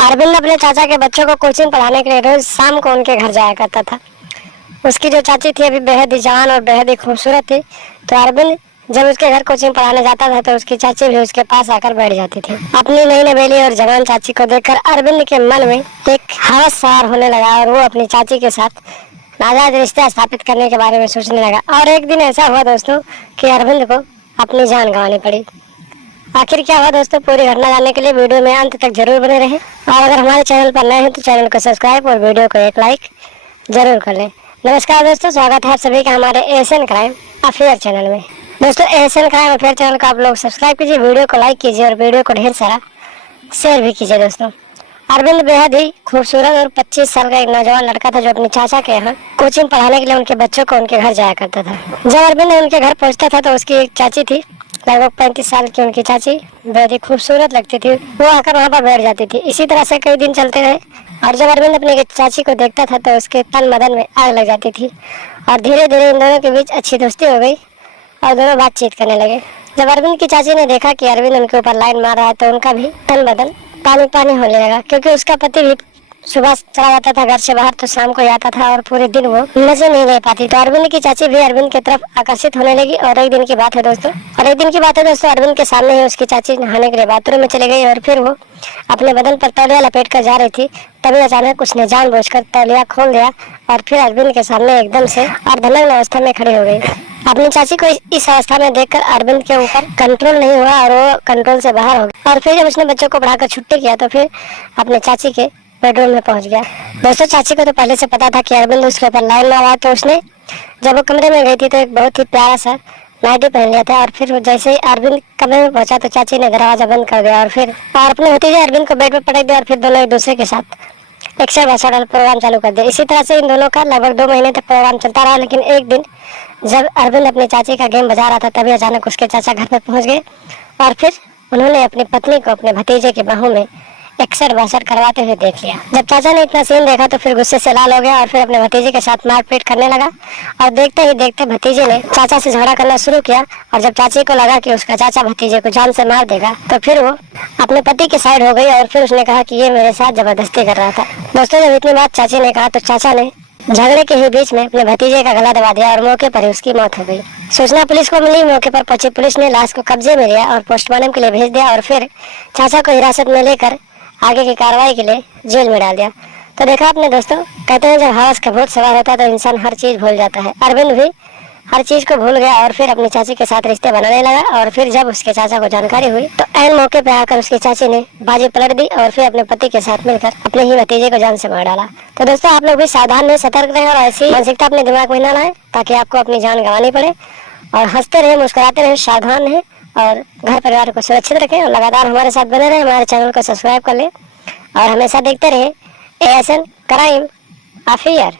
अरविंद अपने चाचा के बच्चों को कोचिंग पढ़ाने के लिए रोज शाम को उनके घर जाया करता था। उसकी जो चाची थी अभी बेहद ही जवान और बेहद ही खूबसूरत थी। तो अरविंद जब उसके घर कोचिंग पढ़ाने जाता था तो उसकी चाची भी उसके पास आकर बैठ जाती थी। अपनी नई नवेली और जवान चाची को देखकर अरविंद के मन में एक हवस सवार होने लगा और वो अपनी चाची के साथ नाजायज रिश्ता स्थापित करने के बारे में सोचने लगा। और एक दिन ऐसा हुआ दोस्तों कि अरविंद को अपनी जान गंवानी पड़ी। आखिर क्या हुआ दोस्तों, पूरी घटना जानने के लिए वीडियो में अंत तक जरूर बने रहें। और अगर हमारे चैनल पर नए हैं तो चैनल को सब्सक्राइब और वीडियो को एक लाइक जरूर कर लें। नमस्कार दोस्तों, स्वागत है आप सभी का हमारे एशियन क्राइम अफेयर चैनल में। दोस्तों एशियन क्राइम अफेयर चैनल को आप लोग सब्सक्राइब कीजिए, वीडियो को लाइक कीजिए और वीडियो को ढेर सारा शेयर भी कीजिए। दोस्तों अरविंद बेहद ही खूबसूरत और 25 साल का एक नौजवान लड़का था जो अपने चाचा के यहाँ कोचिंग पढ़ाने के लिए उनके बच्चों को उनके घर जाया करता था। जब अरविंद उनके घर पहुँचता था तो उसकी एक चाची थी, लगभग 35 साल की उनकी चाची, बेहद ही खूबसूरत लगती थी। वो आकर वहाँ पर बैठ जाती थी। इसी तरह से कई दिन चलते रहे और जब अरविंद अपनी चाची को देखता था तो उसके तन बदन में आग लग जाती थी और धीरे धीरे इन दोनों के बीच अच्छी दोस्ती हो गई और दोनों बातचीत करने लगे। जब अरविंद की चाची ने देखा कि अरविंद उनके ऊपर लाइन मार रहा है तो उनका भी तन बदन पानी पानी होने लगा, क्योंकि उसका पति भी सुबह चला जाता था घर से बाहर तो शाम को आता था और पूरे दिन वो मजे नहीं ले पाती। तो अरविंद की चाची भी अरविंद की तरफ आकर्षित होने लगी। और एक दिन की बात है दोस्तों, अरविंद के सामने ही उसकी चाची नहाने के लिए बाथरूम में चली गई और फिर वो अपने बदन पर तौलिया लपेट कर जा रही थी। तभी अचानक उसने जानबूझकर तौलिया खोल दिया और फिर अरविंद के सामने एकदम से अर्धनग्न अवस्था में खड़ी हो गई। अपनी चाची को इस अवस्था में देखकर अरविंद के ऊपर कंट्रोल नहीं हुआ और वो कंट्रोल से बाहर हो गया। और फिर जब उसने बच्चों को पढ़ाकर छुट्टी किया तो फिर अपने चाची के बेडरूम में पहुंच गया। दोस्तों चाची को तो पहले से पता था कि अरविंद उसके ऊपर लाइन मारा, तो उसने जब वो कमरे में गई थी तो एक बहुत ही प्यारा सा नाइटी पहन लिया था। और फिर जैसे ही अरविंद कमरे में पहुंचा तो चाची ने दरवाजा बंद कर दिया और फिर अपने भतीजे अरविंद को बेड पर पटक दिया और फिर दोनों एक दूसरे के साथ एक्स्ट्रा भाषण प्रोग्राम चालू कर दिया। इसी तरह से इन दोनों का लगभग 2 महीने तक प्रोग्राम चलता रहा। लेकिन एक दिन जब अरविंद अपनी चाची का गेम बजा रहा था तभी अचानक उसके चाचा घर पर पहुंच गए और फिर उन्होंने अपनी पत्नी को अपने भतीजे के बाहों में एक्सर बासर करवाते हुए देख लिया। जब चाचा ने इतना सीन देखा तो फिर गुस्से से लाल हो गया और फिर अपने भतीजे के साथ मारपीट करने लगा। और देखते ही देखते भतीजे ने चाचा से झगड़ा करना शुरू किया और जब चाची को लगा कि उसका चाचा भतीजे को जान से मार देगा तो फिर वो अपने पति की साइड हो गई और फिर उसने कहा कि ये मेरे साथ जबरदस्ती कर रहा था। दोस्तों जब इतनी बात चाची ने कहा तो चाचा ने झगड़े के ही बीच में अपने भतीजे का गला दबा दिया और मौके पर ही उसकी मौत हो गई। सूचना पुलिस को मिली, मौके पर पहुंची पुलिस ने लाश को कब्जे में लिया और पोस्टमार्टम के लिए भेज दिया और फिर चाचा को हिरासत में लेकर आगे की कार्रवाई के लिए जेल में डाल दिया। तो देखा आपने दोस्तों, कहते हैं जब हवस का भूत सवार होता है तो इंसान हर चीज भूल जाता है। अरविंद भी हर चीज को भूल गया और फिर अपनी चाची के साथ रिश्ते बनाने लगा। और फिर जब उसके चाचा को जानकारी हुई तो ऐन मौके पे आकर उसकी चाची ने बाजी पलट दी और फिर अपने पति के साथ मिलकर अपने ही भतीजे को जान से मार डाला। तो दोस्तों आप लोग भी सावधान रहें, सतर्क रहें और ऐसी मानसिकता अपने दिमाग में न लाएं ताकि आपको अपनी जान गंवानी पड़े। और हंसते रहे, मुस्कुराते रहे, सावधान रहें और घर परिवार को सुरक्षित रखें और लगातार हमारे साथ बने रहें। हमारे चैनल को सब्सक्राइब कर लें और हमेशा देखते रहे एशियन क्राइम अफेयर।